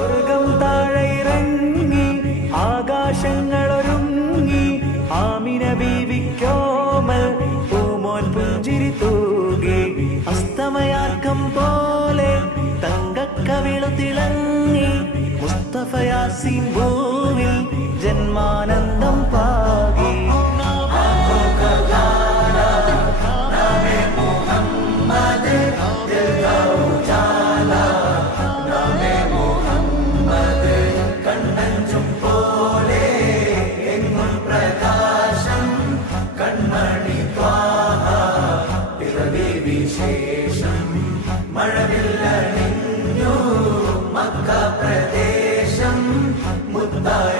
സ്വർഗം താഴെ ഇറങ്ങി ആകാശങ്ങളൊരുങ്ങി ആമിന ബീവിക്കോമൽ പൂമോൻ പുഞ്ചിരി തൂകി അസ്തമയാർക്കം പോലെ തങ്കക്കവിളു തിളങ്ങി മുസ്തഫ യാസീൻ ഭൂവിൽ ജന്മാനന്ദം പാകി വിശേഷം മഴവില്ലണിഞ്ഞു മക്ക പ്രദേശം മുത്തായ